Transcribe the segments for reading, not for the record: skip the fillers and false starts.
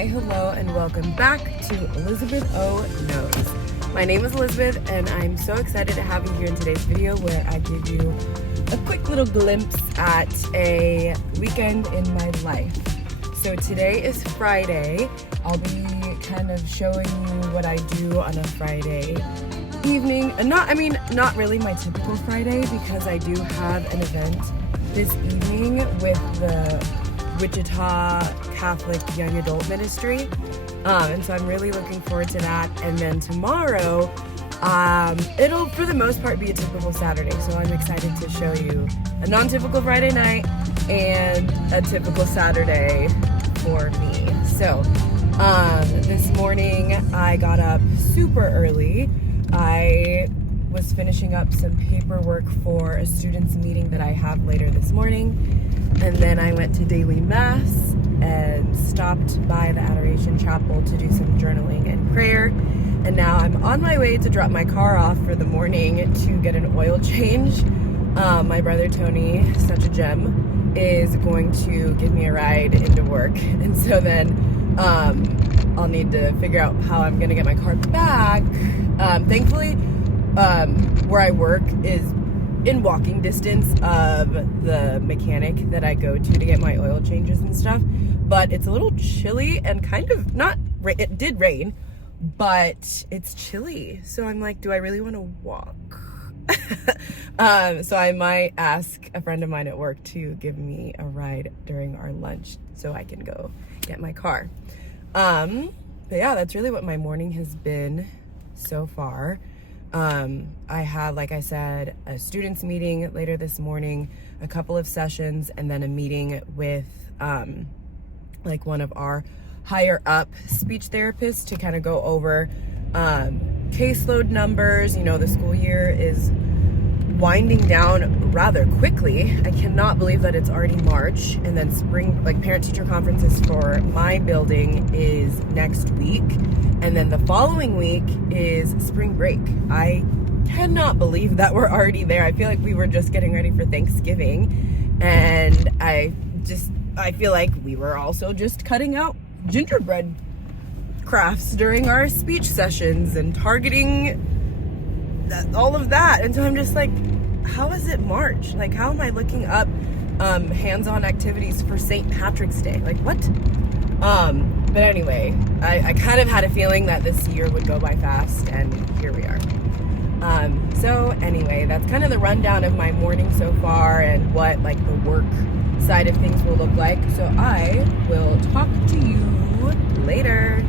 Hi, hello, and welcome back to Elizabeth O Knows. My name is Elizabeth, and I'm so excited to have you here in today's video where I give you a quick little glimpse at a weekend in my life. So today is Friday. I'll be kind of showing you what I do on a Friday evening. And not really my typical Friday, because I do have an event this evening with the Wichita Catholic Young Adult Ministry. And so I'm really looking forward to that. And then tomorrow, it'll for the most part be a typical Saturday. So I'm excited to show you a non-typical Friday night and a typical Saturday for me. So this morning I got up super early. I was finishing up some paperwork for a students meeting that I have later this morning. And then I went to daily mass and stopped by the Adoration Chapel to do some journaling and prayer. And now I'm on my way to drop my car off for the morning to get an oil change. My brother Tony, such a gem, is going to give me a ride into work. And so then I'll need to figure out how I'm gonna get my car back. Thankfully, where I work is in walking distance of the mechanic that I go to get my oil changes and stuff, but it's a little chilly and kind of it did rain, but it's chilly. So I'm like, do I really want to walk? So I might ask a friend of mine at work to give me a ride during our lunch so I can go get my car. But yeah, that's really what my morning has been so far. I have, like I said, a students meeting later this morning, a couple of sessions, and then a meeting with like one of our higher up speech therapists to kind of go over caseload numbers. You know, the school year is winding down rather quickly. I cannot believe that it's already March, and then spring, like parent-teacher conferences for my building is next week, and then the following week is spring break. I cannot believe that we're already there. I feel like we were just getting ready for Thanksgiving, and I feel like we were also just cutting out gingerbread crafts during our speech sessions and targeting all of that. And so I'm just like, how is it March? Like, how am I looking up hands-on activities for St. Patrick's Day? Like, what? But anyway, I kind of had a feeling that this year would go by fast, and here we are. So anyway, that's kind of the rundown of my morning so far and what like the work side of things will look like. So I will talk to you later.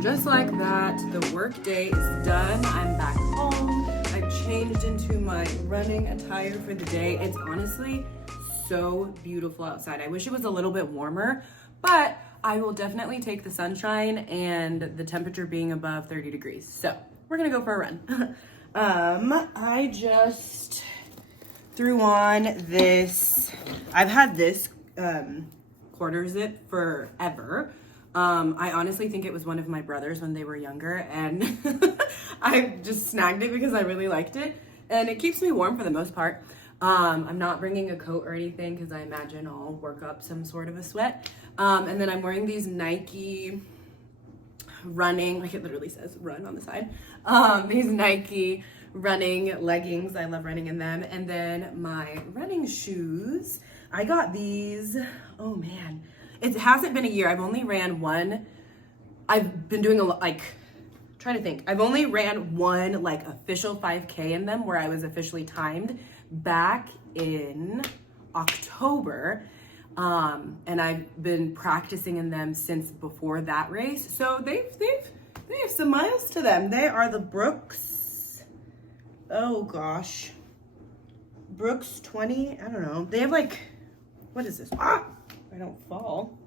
Just like that, the work day is done. I'm back home. I've changed into my running attire for the day. It's honestly so beautiful outside. I wish it was a little bit warmer, but I will definitely take the sunshine and the temperature being above 30 degrees. So we're gonna go for a run. I just threw on this. I've had this quarter zip forever. I honestly think it was one of my brothers when they were younger, and I just snagged it because I really liked it, and it keeps me warm for the most part. I'm not bringing a coat or anything because I imagine I'll work up some sort of a sweat. And then I'm wearing these Nike running, like it literally says run on the side, these Nike running leggings. I love running in them. And then my running shoes, I got these, oh man, it hasn't been a year. I've only ran one. I've been doing trying to think. I've only ran one like official 5K in them where I was officially timed back in October. And I've been practicing in them since before that race. So they've They have some miles to them. They are the Brooks, oh gosh, Brooks 20, I don't know. They have like, what is this? Ah, I don't fall.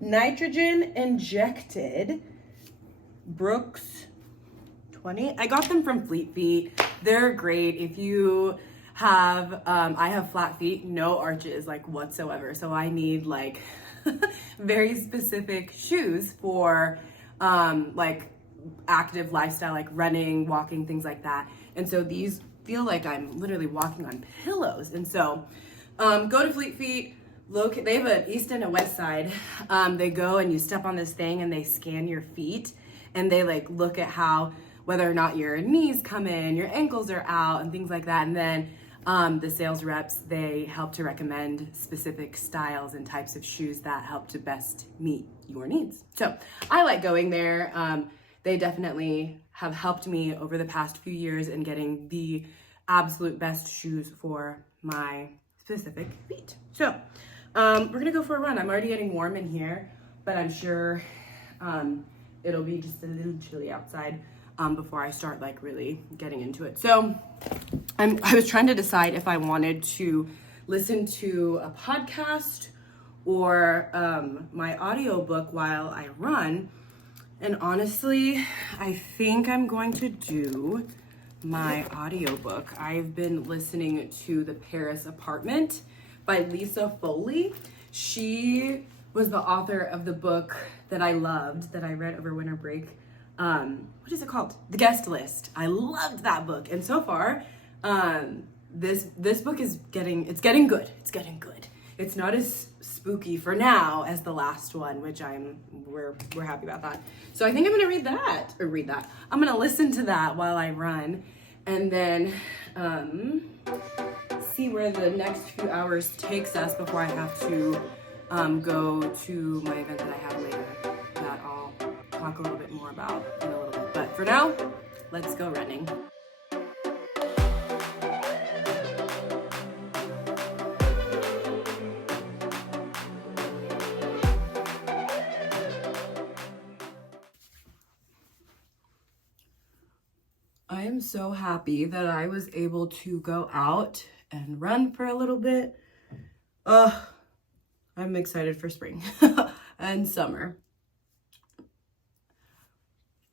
Nitrogen injected Brooks 20. I got them from Fleet Feet. They're great. If you have, I have flat feet, no arches like whatsoever. So I need like very specific shoes for like active lifestyle, like running, walking, things like that. And so these feel like I'm literally walking on pillows. And so go to Fleet Feet. They have an east and a west side. They go and you step on this thing and they scan your feet and they like look at how, whether or not your knees come in, your ankles are out and things like that. And then the sales reps, they help to recommend specific styles and types of shoes that help to best meet your needs. So I like going there. They definitely have helped me over the past few years in getting the absolute best shoes for my specific feet. So we're gonna go for a run. I'm already getting warm in here, but I'm sure it'll be just a little chilly outside before I start like really getting into it. So I was trying to decide if I wanted to listen to a podcast or my audiobook while I run. And honestly, I think I'm going to do my audiobook. I've been listening to The Paris Apartment by Lisa Foley. She was the author of the book that I loved, that I read over winter break. What is it called? The Guest List. I loved that book. And so far, this book is getting good. It's getting good. It's not as spooky for now as the last one, which we're happy about that. So I think I'm gonna read that. I'm gonna listen to that while I run, and then see where the next few hours takes us before I have to go to my event that I have later that I'll talk a little bit more about in a little bit. But for now, let's go running. I am so happy that I was able to go out and run for a little bit. I'm excited for spring and summer.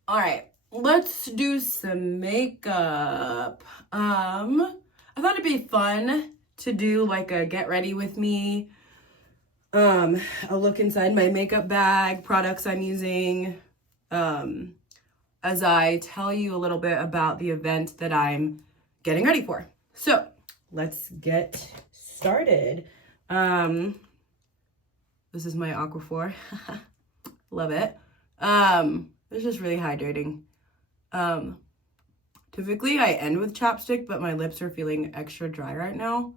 All right, let's do some makeup. I thought it'd be fun to do like a get ready with me, a look inside my makeup bag, products I'm using, as I tell you a little bit about the event that I'm getting ready for. So let's get started. This is my Aquaphor. Love it. It's just really hydrating. Typically I end with chapstick, but my lips are feeling extra dry right now.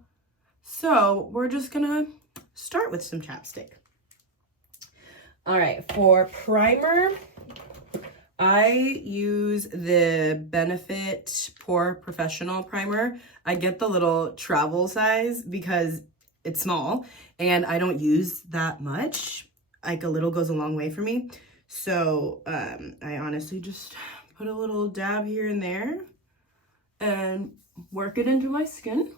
So we're just gonna start with some chapstick. All right, for primer, I use the Benefit Pore Professional Primer. I get the little travel size because it's small and I don't use that much. Like a little goes a long way for me. So I honestly just put a little dab here and there and work it into my skin.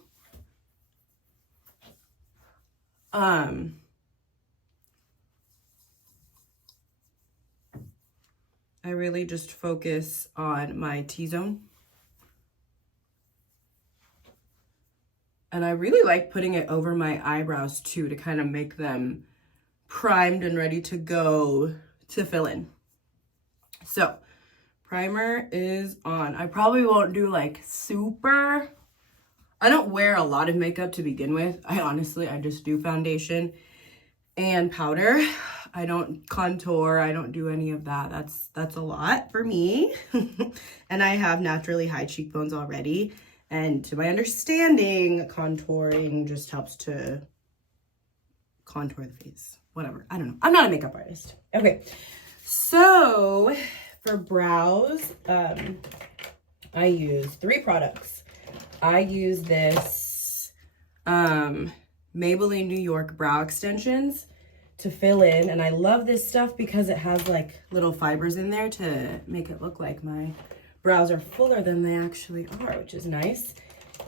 I really just focus on my T-zone. And I really like putting it over my eyebrows too to kind of make them primed and ready to go to fill in. So primer is on. I probably won't do like super, I don't wear a lot of makeup to begin with. I just do foundation and powder. I don't contour, I don't do any of that. That's a lot for me. And I have naturally high cheekbones already. And to my understanding, contouring just helps to contour the face. Whatever, I don't know. I'm not a makeup artist. Okay, so for brows, I use 3 products. I use this Maybelline New York brow extensions to fill in. And I love this stuff because it has like little fibers in there to make it look like my brows are fuller than they actually are, which is nice.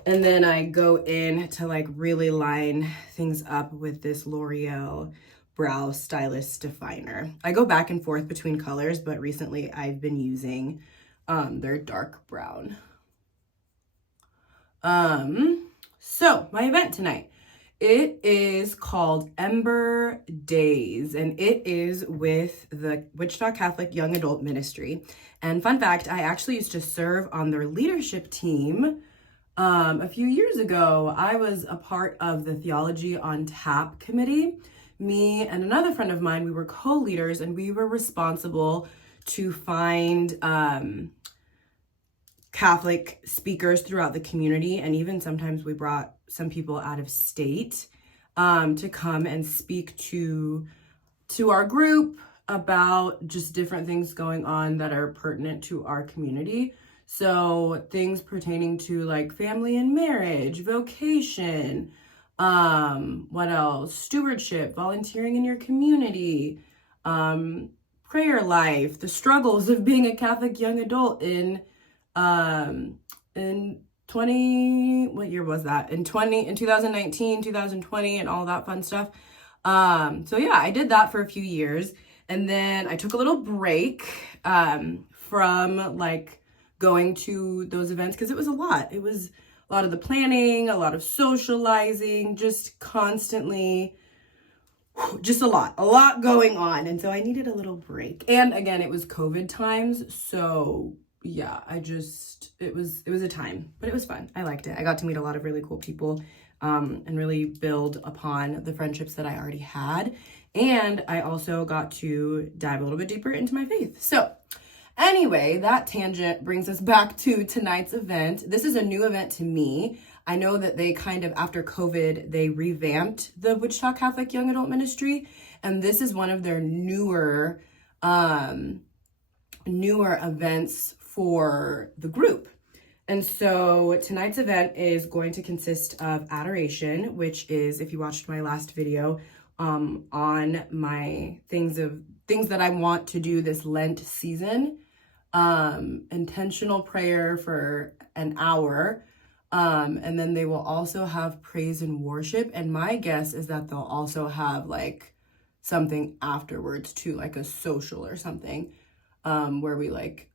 And then I go in to like really line things up with this L'Oreal Brow Stylist Definer. I go back and forth between colors, but recently I've been using their dark brown. So my event tonight, it is called Ember Days, and it is with the Wichita Catholic Young Adult Ministry. And fun fact, I actually used to serve on their leadership team a few years ago. I was a part of the Theology on Tap committee. Me and another friend of mine, we were co-leaders, and we were responsible to find Catholic speakers throughout the community, and even sometimes we brought some people out of state to come and speak to our group about just different things going on that are pertinent to our community. So things pertaining to like family and marriage, vocation, what else? Stewardship, volunteering in your community, prayer life, the struggles of being a Catholic young adult in what year was that? In 2019, 2020, and all that fun stuff. So yeah, I did that for a few years, and then I took a little break from like going to those events because it was a lot. It was a lot of the planning, a lot of socializing, just constantly, just a lot going on. And so I needed a little break. And again, it was COVID times. So yeah, it was a time, but it was fun. I liked it. I got to meet a lot of really cool people and really build upon the friendships that I already had. And I also got to dive a little bit deeper into my faith. So anyway, that tangent brings us back to tonight's event. This is a new event to me. I know that they kind of, after COVID, they revamped the Wichita Catholic Young Adult Ministry, and this is one of their newer events for the group. And so tonight's event is going to consist of adoration, which is, if you watched my last video, on my things that I want to do this Lent season, intentional prayer for an hour, and then they will also have praise and worship. And my guess is that they'll also have like something afterwards too, like a social or something, where we like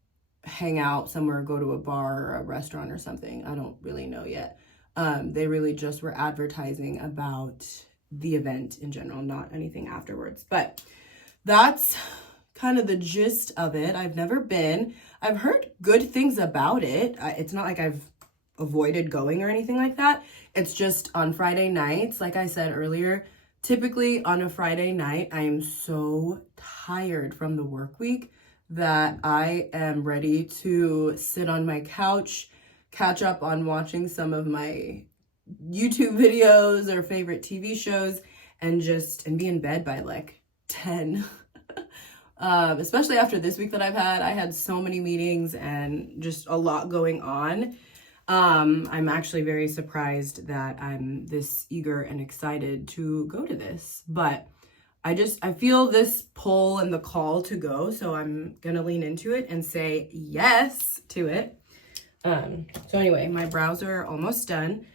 hang out somewhere, go to a bar or a restaurant or something. I don't really know yet. They really just were advertising about the event in general, not anything afterwards. But that's kind of the gist of it. I've never been. I've heard good things about it. It's not like I've avoided going or anything like that. It's just on Friday nights, like I said earlier, typically on a Friday night, I am so tired from the work week that I am ready to sit on my couch, catch up on watching some of my YouTube videos or favorite TV shows, and be in bed by like 10. Especially after this week that I've had. I had so many meetings and just a lot going on. I'm actually very surprised that I'm this eager and excited to go to this, but I feel this pull and the call to go, so I'm gonna lean into it and say yes to it. So anyway, my brows are almost done.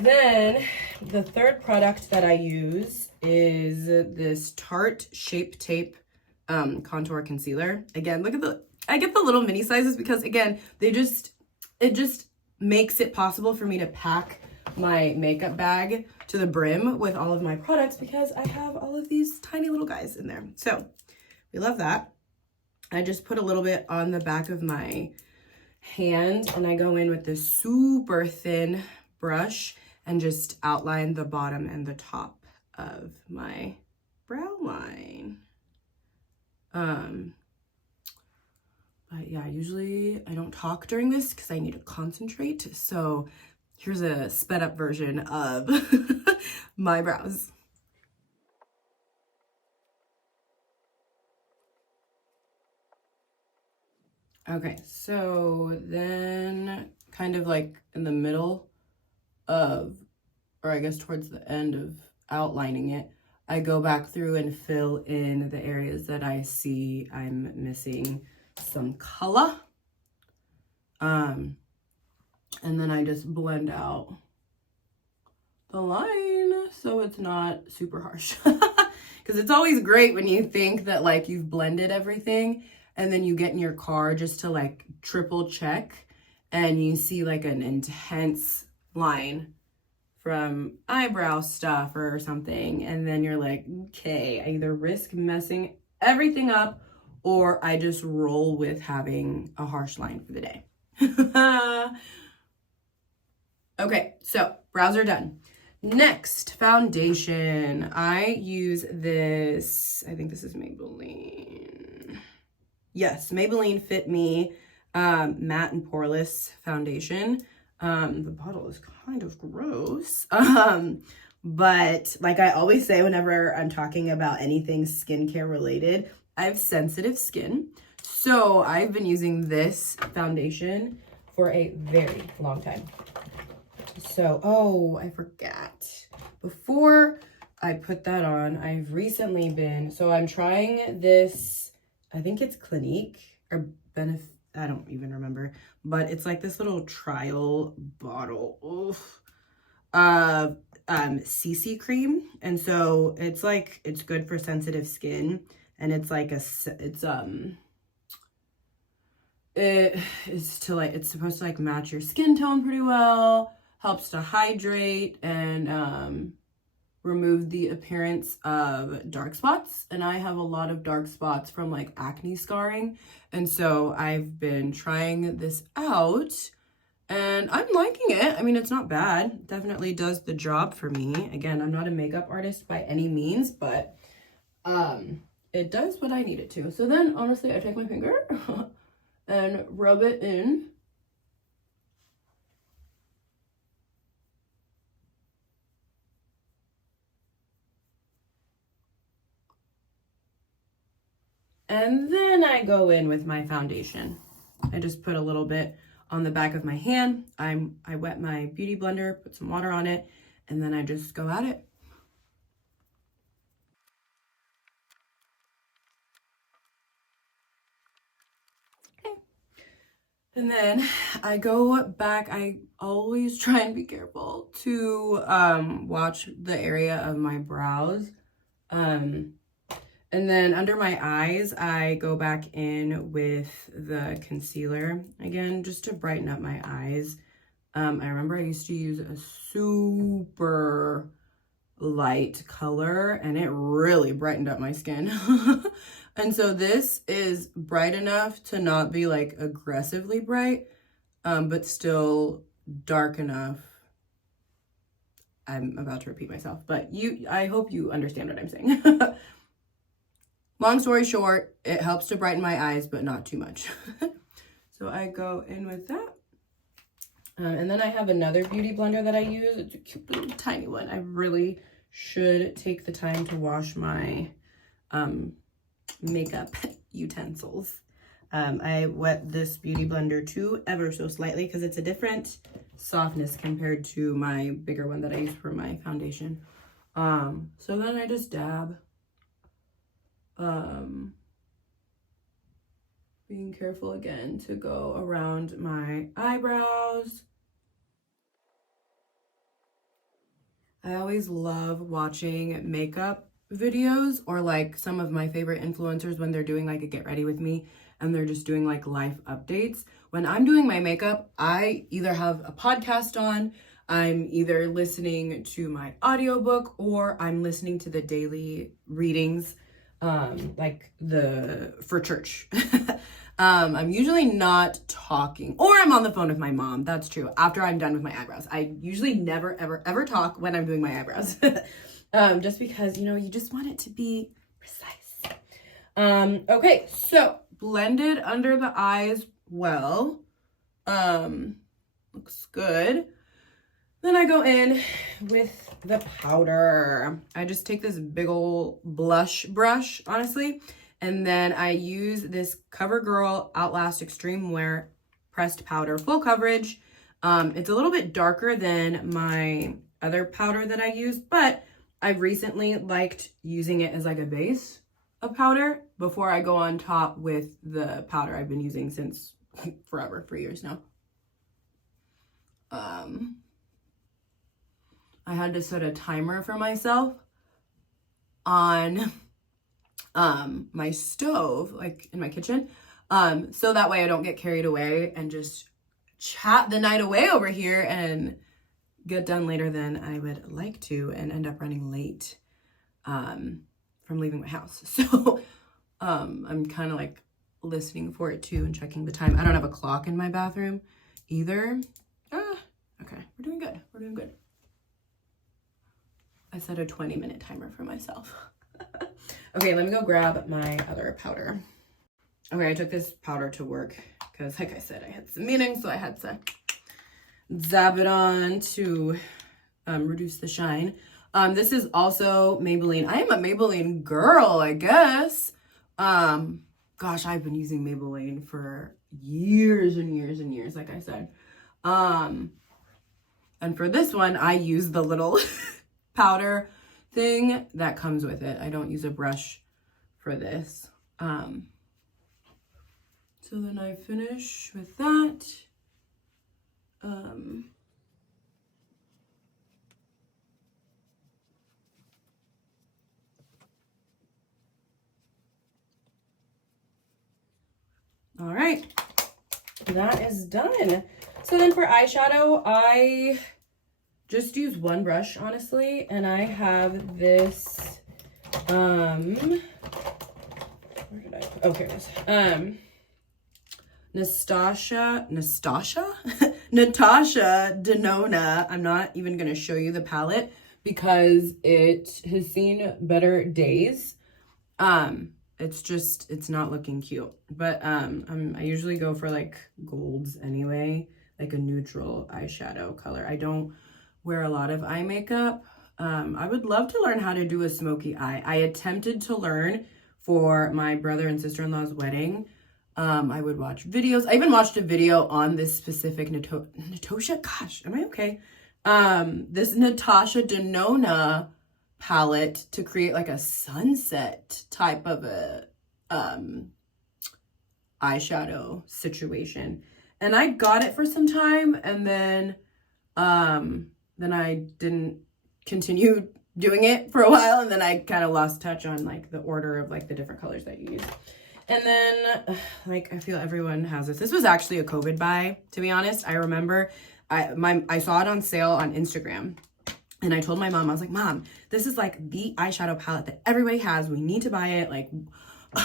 Then the third product that I use is this Tarte Shape Tape contour concealer. Again, I get the little mini sizes because again, it just makes it possible for me to pack my makeup bag to the brim with all of my products because I have all of these tiny little guys in there. So we love that. I just put a little bit on the back of my hand, and I go in with this super thin brush and just outline the bottom and the top of my brow line. But yeah, usually I don't talk during this because I need to concentrate. So here's a sped up version of my brows. Okay, so then kind of like in the middle of, or I guess towards the end of outlining it, I go back through and fill in the areas that I see I'm missing some color. And then I just blend out the line so it's not super harsh. Because it's always great when you think that like you've blended everything and then you get in your car just to like triple check and you see like an intense line from eyebrow stuff or something, and then you're like, okay, I either risk messing everything up or I just roll with having a harsh line for the day. Okay, so brows are done. Next, foundation. I use this, I think this is Maybelline. Yes, Maybelline Fit Me Matte and Poreless Foundation. The bottle is kind of gross. But like I always say whenever I'm talking about anything skincare related, I have sensitive skin. So I've been using this foundation for a very long time. So, oh, I forgot. Before I put that on, I've recently been, so I'm trying this, I think it's Clinique or Benefit, I don't even remember, but it's like this little trial bottle of CC cream. And so it's like, it's good for sensitive skin. And it's like it is to like, it's supposed to like match your skin tone pretty well, helps to hydrate and remove the appearance of dark spots. And I have a lot of dark spots from like acne scarring. And so I've been trying this out and I'm liking it. I mean, it's not bad. It definitely does the job for me. Again, I'm not a makeup artist by any means, but it does what I need it to. So then honestly, I take my finger and rub it in. And then I go in with my foundation. I just put a little bit on the back of my hand. I wet my beauty blender, put some water on it, and then I just go at it. Okay. And then I go back. I always try and be careful to watch the area of my brows. And then under my eyes, I go back in with the concealer again, just to brighten up my eyes. I remember I used to use a super light color and it really brightened up my skin. And so this is bright enough to not be like aggressively bright, but still dark enough. I'm about to repeat myself, but I hope you understand what I'm saying. Long story short, it helps to brighten my eyes, but not too much. So I go in with that. And then I have another beauty blender that I use. It's a cute little tiny one. I really should take the time to wash my makeup utensils. I wet this beauty blender too, ever so slightly, because it's a different softness compared to my bigger one that I use for my foundation. So then I just dab. Being careful again to go around my eyebrows. I always love watching makeup videos or like some of my favorite influencers when they're doing like a get ready with me and they're just doing like life updates. When I'm doing my makeup, I either have a podcast on, I'm either listening to my audiobook, or I'm listening to the daily readings like for church. I'm usually not talking, or I'm on the phone with my mom. That's true. After I'm done with my eyebrows, I usually never, ever, ever talk when I'm doing my eyebrows. Just because, you know, you just want it to be precise. Okay. So blended under the eyes. Well, looks good. Then I go in with the powder. I just take this big old blush brush, honestly. And then I use this CoverGirl Outlast Extreme Wear pressed powder, full coverage. It's a little bit darker than my other powder that I use, but I've recently liked using it as like a base of powder before I go on top with the powder I've been using since forever, for years now. I had to set a timer for myself on my stove, like in my kitchen, so that way I don't get carried away and just chat the night away over here and get done later than I would like to and end up running late from leaving my house. So I'm kind of like listening for it too and checking the time. I don't have a clock in my bathroom either. Okay, we're doing good. We're doing good. I set a 20-minute timer for myself. Okay, let me go grab my other powder. Okay, I took this powder to work because, like I said, I had some meetings, so I had to dab it on to reduce the shine. This is also Maybelline. I am a Maybelline girl, I guess. Gosh, I've been using Maybelline for years and years and years, like I said. And for this one, I use the little powder thing that comes with it. I don't use a brush for this. So then I finish with that. All right, that is done. So then for eyeshadow, I just use one brush, honestly, and I have this, where did I put, okay, it was, Natasha Denona. I'm not even going to show you the palette because it has seen better days. It's not looking cute, but I usually go for like golds anyway, like a neutral eyeshadow color. I don't wear a lot of eye makeup. I would love to learn how to do a smoky eye. I attempted to learn for my brother and sister-in-law's wedding. I would watch videos. I even watched a video on this specific Natasha. Gosh, am I okay? This Natasha Denona palette to create like a sunset type of a eyeshadow situation, and I got it for some time, and then I didn't continue doing it for a while, and then I kind of lost touch on like the order of like the different colors that you use. And then like I feel everyone has this. This was actually a COVID buy, to be honest. I remember I saw it on sale on Instagram. And I told my mom, I was like, Mom, this is like the eyeshadow palette that everybody has. We need to buy it. Like,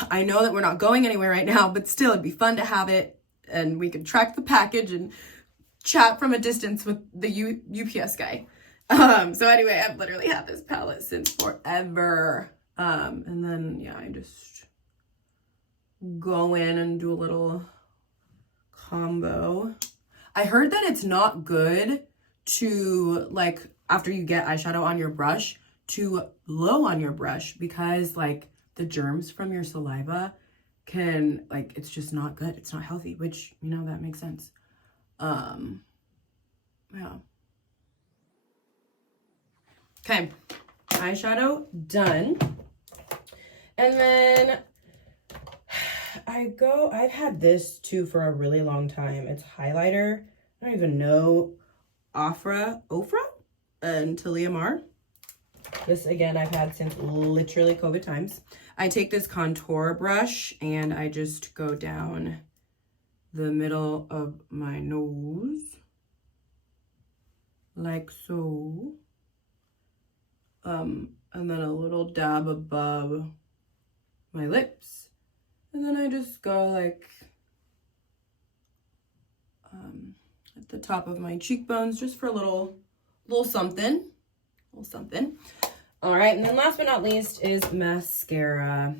I know that we're not going anywhere right now, but still it'd be fun to have it. And we could track the package and chat from a distance with the UPS guy. So anyway, I've literally had this palette since forever. And then, yeah, I just go in and do a little combo. I heard that it's not good to like, after you get eyeshadow on your brush, to blow on your brush because like the germs from your saliva can, like, it's just not good. It's not healthy, which, you know, that makes sense. Yeah. Okay, eyeshadow done. And then I've had this too for a really long time. It's highlighter. I don't even know. Ofra and Talia Mar. This again I've had since literally COVID times. I take this contour brush and I just go down the middle of my nose like so, and then a little dab above my lips, and then I just go like at the top of my cheekbones just for a little something. All right, and then last but not least is mascara.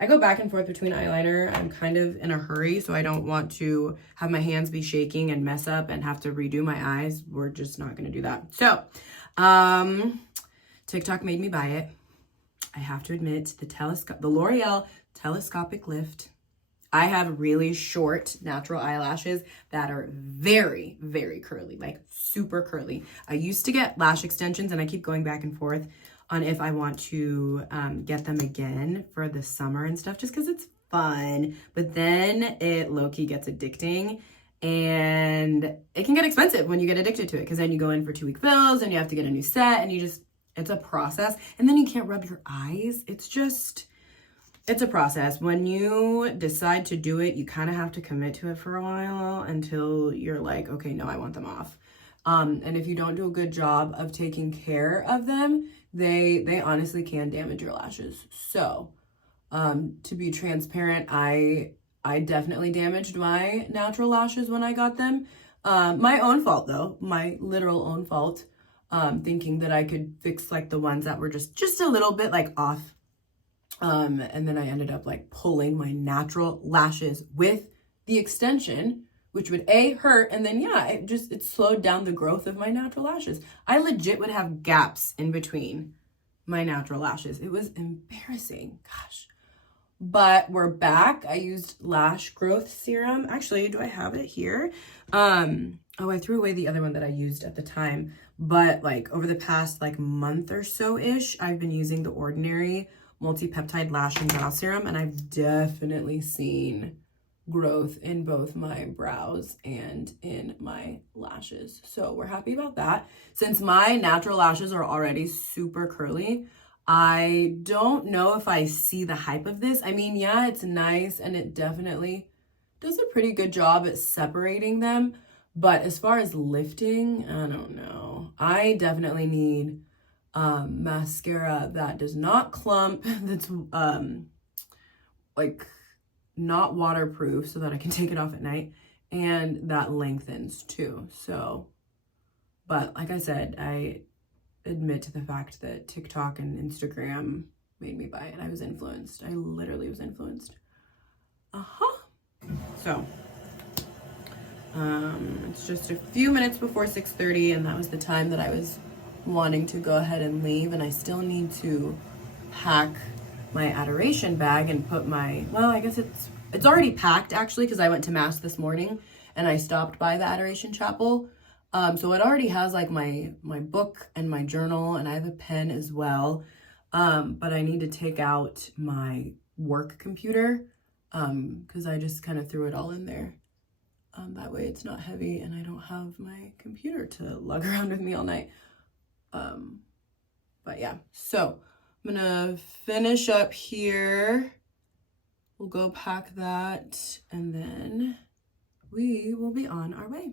I go back and forth between eyeliner. I'm kind of in a hurry, so I don't want to have my hands be shaking and mess up and have to redo my eyes. We're just not going to do that. So, TikTok made me buy it. I have to admit, the L'Oreal Telescopic Lift. I have really short natural eyelashes that are very, very curly, like super curly. I used to get lash extensions and I keep going back and forth on if I want to get them again for the summer and stuff, just because it's fun. But then it low-key gets addicting and it can get expensive when you get addicted to it, because then you go in for 2-week fills and you have to get a new set and it's a process. And then you can't rub your eyes. It's a process. When you decide to do it, you kind of have to commit to it for a while until you're like, okay, no, I want them off. And if you don't do a good job of taking care of them, they honestly can damage your lashes. So, to be transparent, I definitely damaged my natural lashes when I got them. My own fault though, my literal own fault. Thinking that I could fix like the ones that were just a little bit like off. And then I ended up like pulling my natural lashes with the extension, which would hurt, and then it slowed down the growth of my natural lashes. I legit would have gaps in between my natural lashes. It was embarrassing, gosh. But we're back. I used lash growth serum. Actually, do I have it here? Oh, I threw away the other one that I used at the time, but like over the past like month or so-ish, I've been using the Ordinary multi-peptide lash and brow serum, and I've definitely seen growth in both my brows and in my lashes. So we're happy about that. Since my natural lashes are already super curly, I don't know if I see the hype of this. I mean, yeah, it's nice and it definitely does a pretty good job at separating them. But as far as lifting, I don't know. I definitely need mascara that does not clump, that's like not waterproof so that I can take it off at night, and that lengthens too. So, but like I said, I admit to the fact that TikTok and Instagram made me buy it. I was influenced. I literally was influenced. So, it's just a few minutes before 6:30, and that was the time that I was wanting to go ahead and leave, and I still need to pack my adoration bag and put my, well, I guess it's already packed actually, because I went to mass this morning and I stopped by the Adoration Chapel. So it already has like my book and my journal, and I have a pen as well. But I need to take out my work computer because I just kind of threw it all in there. That way it's not heavy and I don't have my computer to lug around with me all night. But yeah, so I'm gonna finish up here. We'll go pack that and then we will be on our way.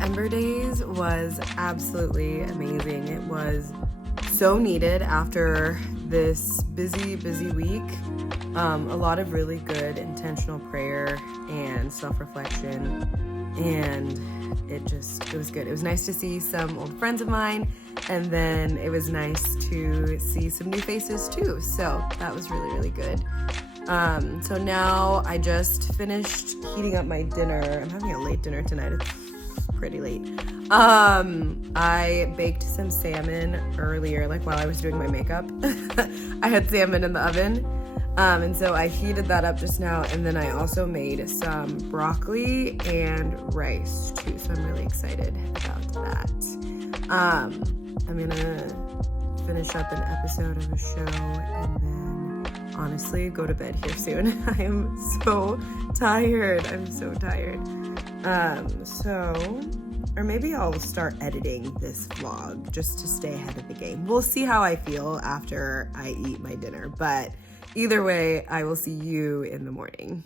Ember Days was absolutely amazing. It was so needed after this busy week. A lot of really good intentional prayer and self-reflection, and it was good. It was nice to see some old friends of mine, and then it was nice to see some new faces too. So that was really good. So now I just finished heating up my dinner. I'm having a late dinner tonight. It's pretty late. I baked some salmon earlier, like while I was doing my makeup. I had salmon in the oven, and so I heated that up just now, and then I also made some broccoli and rice too, so I'm really excited about that. I'm gonna finish up an episode of a show and then honestly go to bed here soon. I am so tired. I'm so tired. Or maybe I'll start editing this vlog just to stay ahead of the game. We'll see how I feel after I eat my dinner, but either way, I will see you in the morning.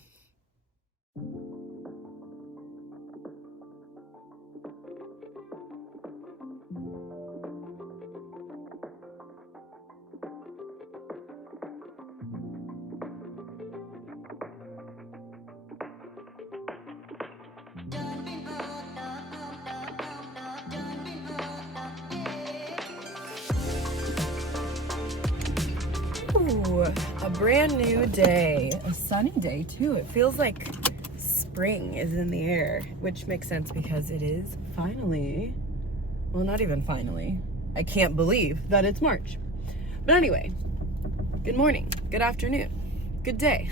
Ooh, a brand new day. A sunny day too. It feels like spring is in the air, which makes sense because it is finally, well, not even finally. I can't believe that it's March. But anyway, good morning, good afternoon, good day.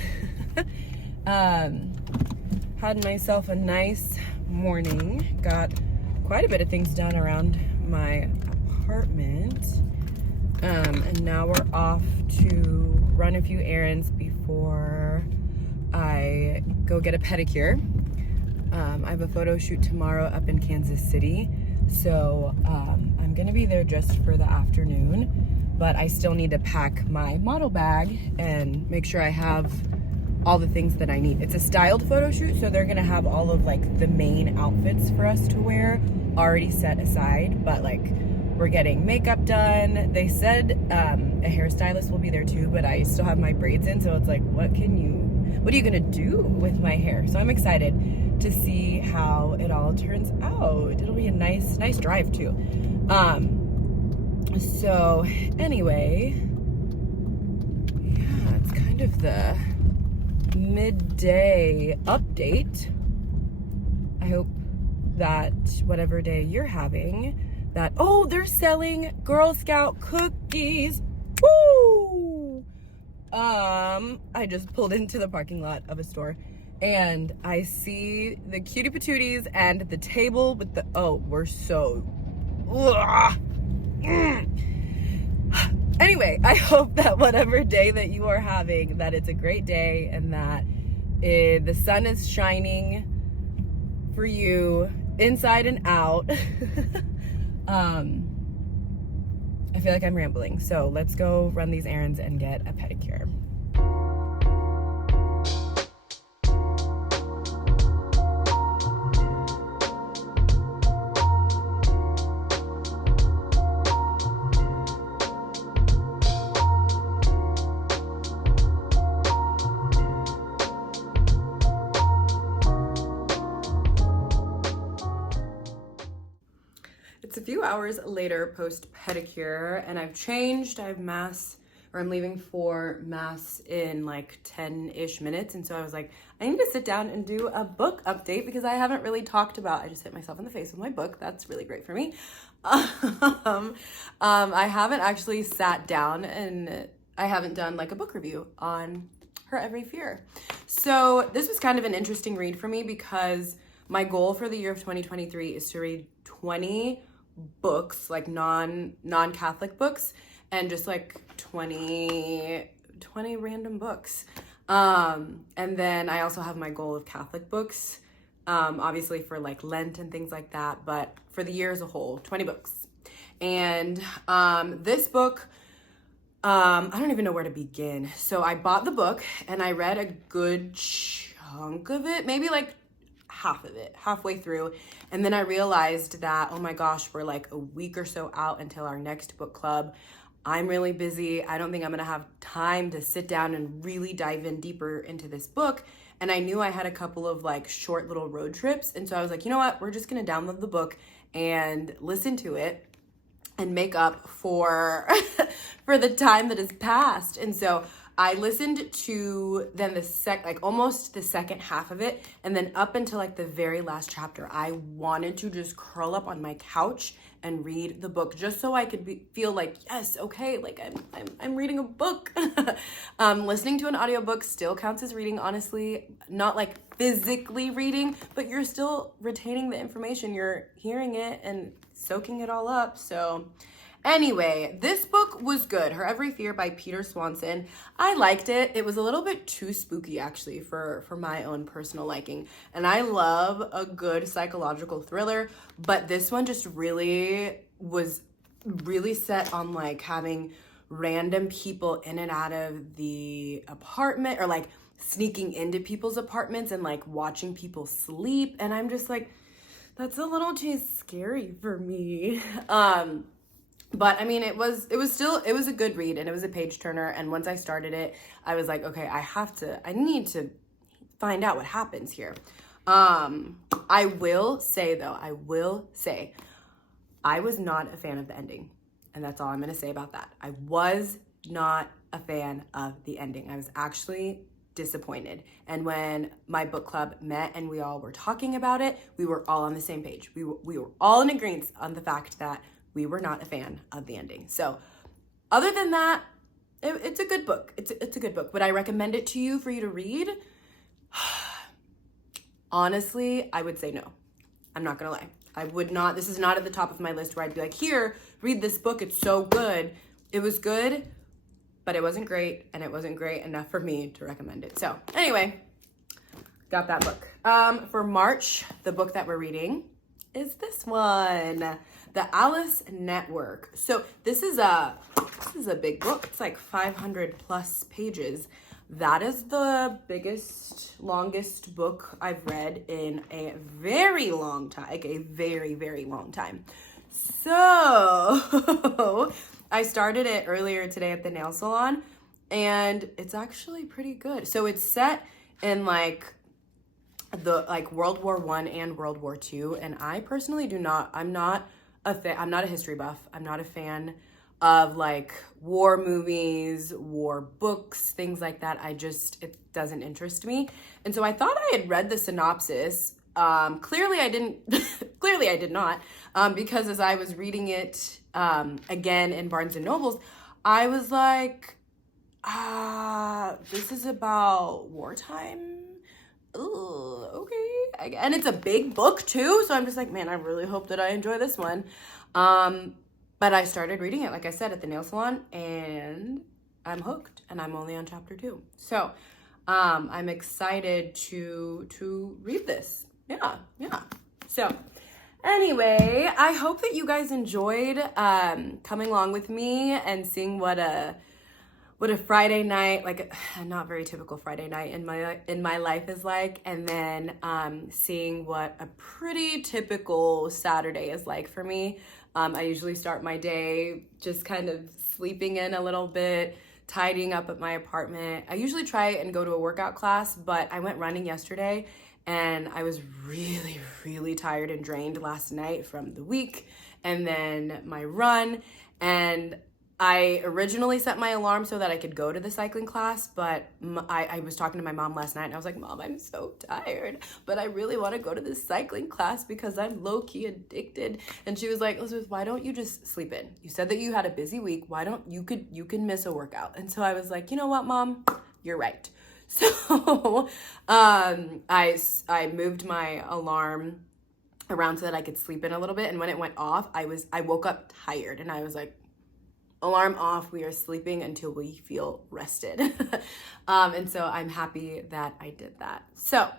Had myself a nice morning. Got quite a bit of things done around my apartment. And now we're off to run a few errands before I go get a pedicure. I have a photo shoot tomorrow up in Kansas City, so I'm gonna be there just for the afternoon, but I still need to pack my model bag and make sure I have all the things that I need. It's a styled photo shoot, so they're gonna have all of like the main outfits for us to wear already set aside, but like we're getting makeup done. They said a hairstylist will be there too, but I still have my braids in, so it's like, what are you gonna do with my hair? So I'm excited to see how it all turns out. It'll be a nice drive too. So anyway, yeah, it's kind of the midday update. I hope that whatever day you're having, that, oh, they're selling Girl Scout cookies. Woo! I just pulled into the parking lot of a store and I see the cutie patooties and the table with the, we're so, Anyway, I hope that whatever day that you are having, that it's a great day and that the sun is shining for you inside and out. I feel like I'm rambling, so let's go run these errands and get a pedicure. It's a few hours later post pedicure and I've changed. I'm leaving for mass in like 10-ish minutes. And so I was like, I need to sit down and do a book update because I haven't really talked about, I just hit myself in the face with my book. That's really great for me. I haven't actually sat down and I haven't done like a book review on Her Every Fear. So this was kind of an interesting read for me because my goal for the year of 2023 is to read 20 books, like non-Catholic books, and just like 20 random books. And then I also have my goal of Catholic books, obviously for like Lent and things like that, but for the year as a whole, 20 books. And this book, I don't even know where to begin. So I bought the book and I read a good chunk of it, maybe like half of it, halfway through. And then I realized that, oh my gosh, we're like a week or so out until our next book club. I'm really busy. I don't think I'm gonna have time to sit down and really dive in deeper into this book. And I knew I had a couple of like short little road trips. And so I was like, you know what? We're just gonna download the book and listen to it and make up for for the time that has passed. And so I listened to then almost the second half of it, and then up until like the very last chapter, I wanted to just curl up on my couch and read the book just so I could feel like, yes, okay, like I'm reading a book. Listening to an audiobook still counts as reading, honestly, not like physically reading, but you're still retaining the information. You're hearing it and soaking it all up. So anyway, this book was good. Her Every Fear by Peter Swanson. I liked it. It was a little bit too spooky, actually, for my own personal liking. And I love a good psychological thriller, but this one just was really set on like having random people in and out of the apartment, or like sneaking into people's apartments and like watching people sleep. And I'm just like, that's a little too scary for me. But I mean, it was a good read and it was a page turner. And once I started it, I was like, okay, I need to find out what happens here. I will say, I was not a fan of the ending. And that's all I'm going to say about that. I was not a fan of the ending. I was actually disappointed. And when my book club met and we all were talking about it, we were all on the same page. We were all in agreement on the fact that we were not a fan of the ending. So other than that, it's a good book. It's a good book. Would I recommend it to you for you to read? Honestly, I would say no. I'm not gonna lie. I would not. This is not at the top of my list where I'd be like, here, read this book. It's so good. It was good, but it wasn't great, and it wasn't great enough for me to recommend it. So anyway, got that book. For March, the book that we're reading is this one, The Alice Network. So this is a big book. It's like 500 plus pages. That is the biggest, longest book I've read in a very long time, like a very, very long time. So I started it earlier today at the nail salon, and it's actually pretty good. So it's set in like World War I and World War II, and I personally I'm not a history buff. I'm not a fan of like war movies, war books, things like that. It doesn't interest me. And so I thought I had read the synopsis. Clearly I did not, because as I was reading it again in Barnes and Nobles, I was like, this is about wartime. Ooh, okay. And it's a big book too, so I'm just like, man, I really hope that I enjoy this one. But I started reading it, like I said, at the nail salon, and I'm hooked, and I'm only on chapter 2. So I'm excited to read this. Yeah. So anyway, I hope that you guys enjoyed coming along with me and seeing what a Friday night, like a not very typical Friday night in my life is like, and then seeing what a pretty typical Saturday is like for me. I usually start my day just kind of sleeping in a little bit, tidying up at my apartment. I usually try and go to a workout class, but I went running yesterday and I was really, really tired and drained last night from the week and then my run. And I originally set my alarm so that I could go to the cycling class, but I was talking to my mom last night and I was like, Mom, I'm so tired, but I really want to go to this cycling class because I'm low-key addicted. And she was like, Elizabeth, why don't you just sleep in? You said that you had a busy week. Why don't you can miss a workout? And so I was like, you know what, Mom? You're right. So I moved my alarm around so that I could sleep in a little bit. And when it went off, I woke up tired and I was like, alarm off, we are sleeping until we feel rested. And so I'm happy that I did that. So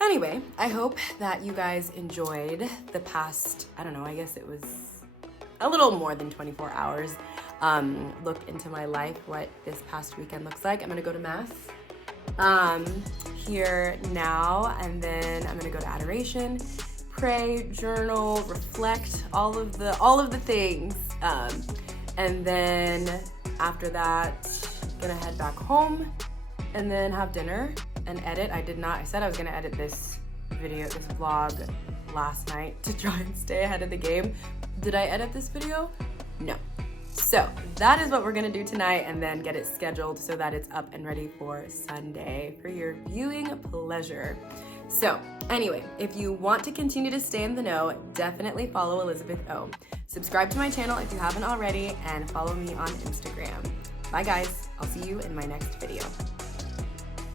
anyway, I hope that you guys enjoyed the past, I don't know, I guess it was a little more than 24 hours. Look into my life, what this past weekend looks like. I'm gonna go to Mass here now, and then I'm gonna go to adoration, pray, journal, reflect, all of the things. And then after that, gonna head back home and then have dinner and edit. I said I was gonna edit this vlog last night to try and stay ahead of the game. Did I edit this video? No. So that is what we're gonna do tonight and then get it scheduled so that it's up and ready for Sunday for your viewing pleasure. So anyway, if you want to continue to stay in the know, definitely follow Elizabeth O. Subscribe to my channel if you haven't already, and follow me on Instagram. Bye guys, I'll see you in my next video.